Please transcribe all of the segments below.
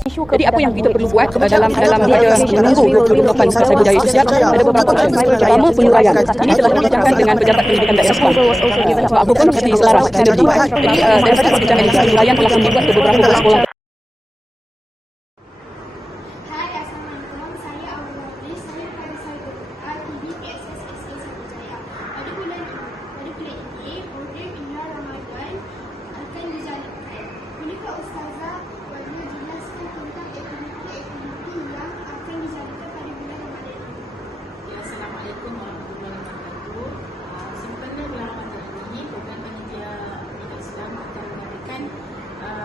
Jadi apa yang kita perlu buat dalam menunggu pengungkapan Cyberjaya itu siap, ada beberapa hal. Pertama, penyuraian. Ini telah dibincangkan dengan pejabat pendidikan daerah sebab apa pun mesti selaras sinergi. Jadi saya rasa perbincangan ini penyuraian telah dibuat ke beberapa sekolah.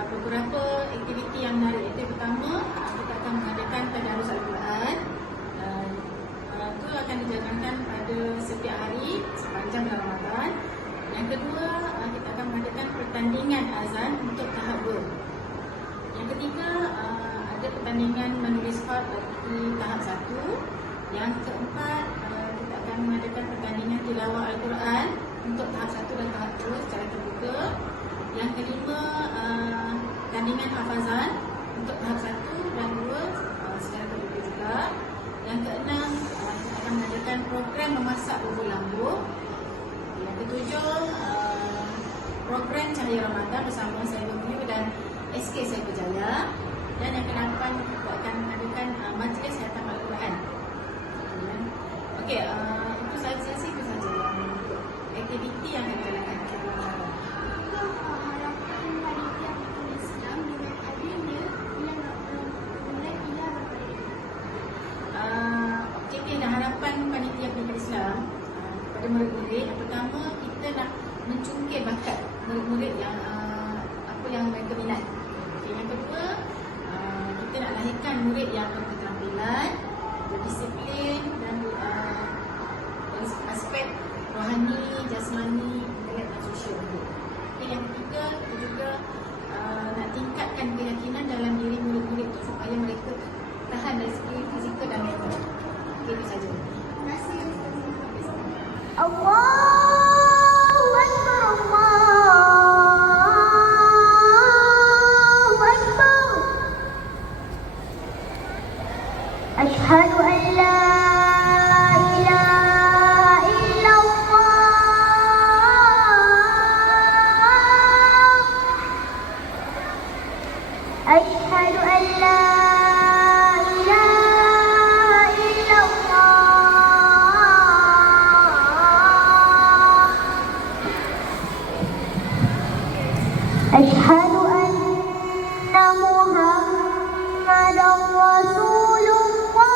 Beberapa aktiviti yang menarik. Itu pertama, kita akan mengadakan tadarus Al-Quran. Itu akan dijalankan pada setiap hari sepanjang bulan Ramadan. Yang kedua, kita akan mengadakan pertandingan azan untuk tahap 2. Yang ketiga, ada pertandingan menulis khat di tahap 1. Yang keempat, kita akan mengadakan pertandingan tilawah Al-Quran untuk tahap 1 dan tahap 2 secara terbuka. Yang kelima, pertandingan hafazan untuk tahap 1 dan 2 secara terbuka juga. Yang keenam, kita akan mengadakan program memasak bubur lambu. Yang ketujuh, program Cahaya Ramadan bersama Cyberview dan SK Cyberjaya. Dan yang ke-8, kita akan mengadakan majlis khatam Al-Quran. Okey, itu saja aktiviti yang akan dijalankan pada Ramadan. Objektif dan harapan panitia pendidikan Islam pada murid-murid, yang pertama, kita nak mencungkil bakat murid-murid yang apa yang mereka minat. Yang kedua, kita nak lahirkan murid yang berketerampilan, berdisiplin dan aspek rohani, jasmani, intelek dan sosial. Yang ketiga, kita juga nak tingkatkan keyakinan dalam diri murid-murid itu supaya mereka tahan dari segi fizikal dan mental. Itu saja. Terima kasih. Allahu Akbar, Allahu Akbar. Asyhadu an la ilaha illallah. Asyhadu an la أشهد أن محمدًا رسول الله.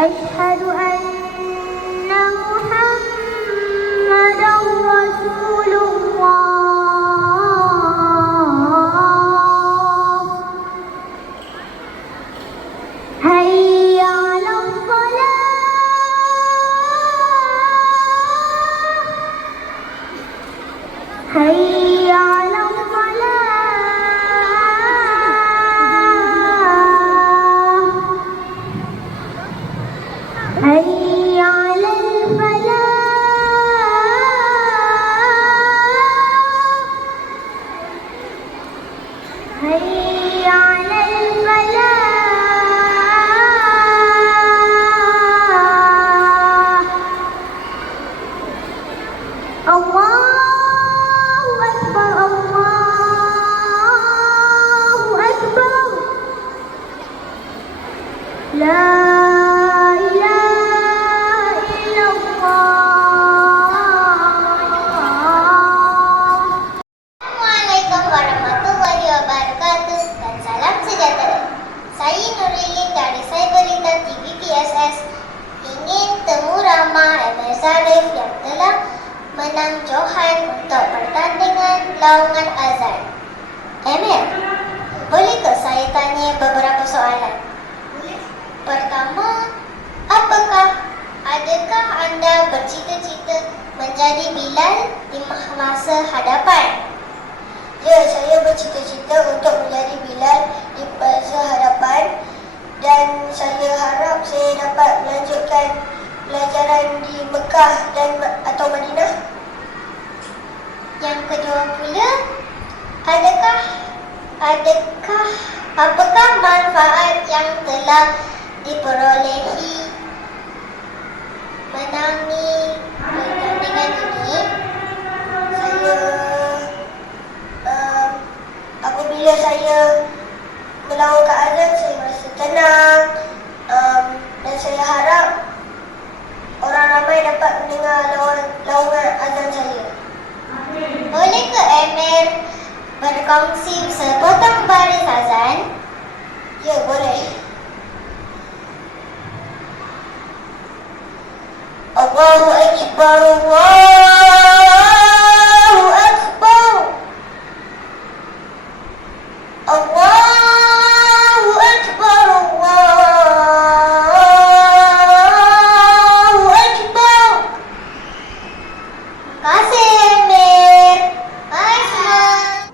أشهد أن محمدًا رسول الله. هيا على الصلاة. هيا على الصلاة. هيا على الفلاح. هيا على الفلاح. الله أكبر، الله أكبر. لا إله إلا الله. Assalamualaikum warahmatullahi wabarakatuh dan salam sejahtera. Saya Nurlilin dari Cyberita TV PSS ingin temu ramah Emir Zarif yang telah menang Johan untuk pertandingan laungan azan. Emir, bolehkah saya tanya beberapa soalan? Pertama, adakah anda bercita-cita menjadi Bilal di masa hadapan? Ya, saya bercita-cita untuk menjadi Bilal di masa hadapan dan saya harap saya dapat melanjutkan pelajaran di Mekah dan atau Madinah. Yang kedua pula, apakah manfaat yang telah diperolehi menangi pertandingan ini? Apabila saya melaungkan azan, saya merasa tenang, dan saya harap orang ramai dapat mendengar laungan azan saya. Boleh ke Emir berkongsi sepotong baris azan? Ya, boleh. Allahu Akbar, Allahu Akbar, Allahu Akbar, Allahu Akbar. Terima kasih Emir. Baiklah.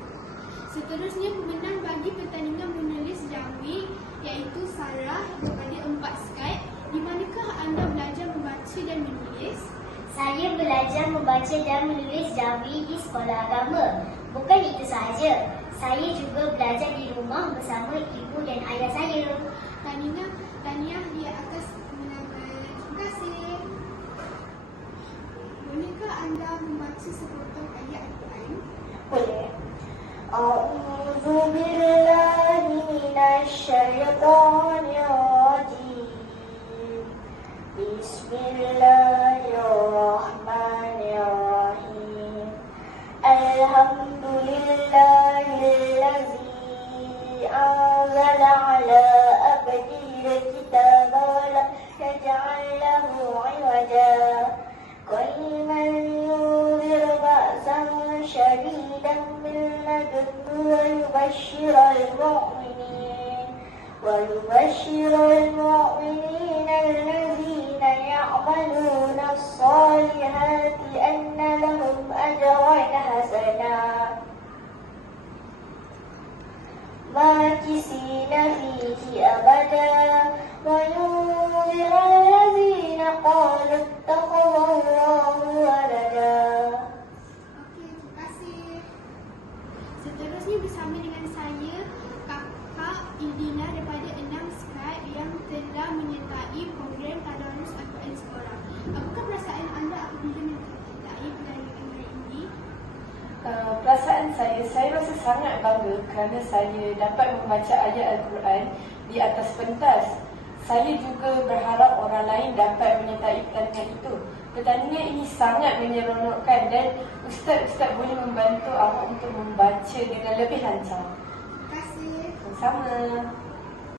Seterusnya pemenang bagi pertandingan menulis Jawi iaitu Sarah daripada 4 Skype. Di manakah anda belajar membaca dan menulis? Saya belajar membaca dan menulis Jawi di sekolah agama. Bukan itu sahaja, saya juga belajar di rumah bersama ibu dan ayah saya. Tahniah di atas kemenangan. Terima kasih. Bolehkah anda membaca sepotong ayat Al-Quran? Boleh. A'udzu billahi minasy syaithanir rajim. Bismillahirrahmanirrahim. Alhamdulillahillazi anzala ala abdihi al-kitaba wa lam yaj'al lahu 'iwaja. قيما ينذر بأسا شديدا من لدنه ويبشر المؤمنين الذين يعملون الصالحات أن لهم أجرا حسنا ماكثين فيه أبدا وينذر الذين قالوا اتخذ الله ولدا. Okey, terima kasih. Seterusnya bersama dengan saya, Kakak Idina daripada 6 Skype yang telah menyertai program Tadarus Al-Quran Sekolah. Apakah perasaan anda apabila menyertai pertandingan hari ini? Perasaan saya rasa sangat bangga kerana saya dapat membaca ayat Al-Quran di atas pentas. Saya juga berharap orang lain dapat menyertai pertandingan itu. Pertandingan ini sangat menyeronokkan dan ustaz-ustaz boleh membantu awak untuk membaca dengan lebih lancar. Terima kasih. Sama-sama.